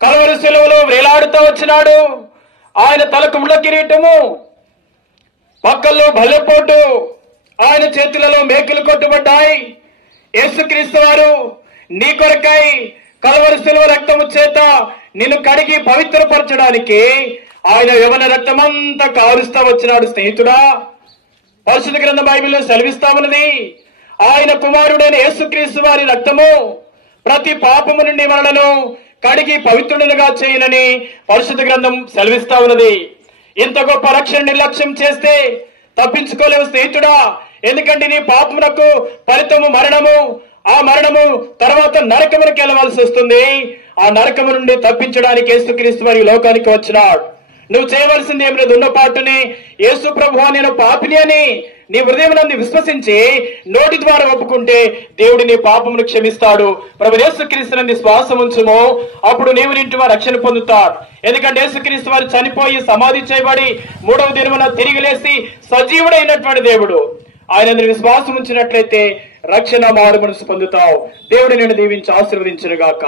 Calvary శిలువలో వేలాడుతూ వచ్చినాడు. ఆయన తలకు ముళ్ళ కిరీటము, పక్కల్లో బల్లెపోటు, ఆయన చేతులలో మేకులు కొట్టుబడ్డాయి. యేసుక్రీస్తు వారు నీ కొరకై కల్వరి శిలువ రక్తము చేత నిన్ను కడిగి పవిత్రపరచడానికి ఆయన యవన రక్తమంతా కారుస్తా వచ్చినాడు. స్నేహితుడా, పరిశుద్ధ గ్రంథ బైబిల్లో సెలవిస్తా ఉన్నది, ఆయన కుమారుడైన యేసుక్రీస్తు వారి రక్తము ప్రతి పాపము నుండి మనలను కడిగి పవిత్రుడుగా చేయనని పరిశుద్ధ గ్రంథం సెలవిస్తా ఉన్నది. ఇంత గొప్ప రక్షణ నిర్లక్ష్యం చేస్తే తప్పించుకోలేవు స్నేహితుడా. ఎందుకంటే నీ పాపమునకు ఫలితము మరణము, ఆ మరణము తర్వాత నరకమునికి వెళ్ళవలసి వస్తుంది. ఆ నరకము నుండి తప్పించడానికి యేసుక్రీస్తు వారి లోకానికి వచ్చినాడు. నువ్వు చేయవలసింది ఏం లేదు, ఉన్నపాటుని యేసు ప్రభువా నేను పాపిని అని నీ హృదయం నందు విశ్వసించి నోటి ద్వారా ఒప్పుకుంటే దేవుడు నీ పాపమును క్షమిస్తాడు. ప్రభు యేసుక్రీస్తు నందు శ్వాసం ఉంచుము, అప్పుడు నీవు నింటివా రక్షణ పొందుతాడు. ఎందుకంటే యేసుక్రీస్తు వారు చనిపోయి సమాధి చేయబడి 3వ దినమున తిరిగి లేసి సజీవుడైనటువంటి దేవుడు. ఆయన విశ్వాసం ఉంచినట్లయితే రక్షణ మారు మనసు పొందుతావు. దేవుడు నిన్ను దీవించి ఆశీర్వదించును గాక.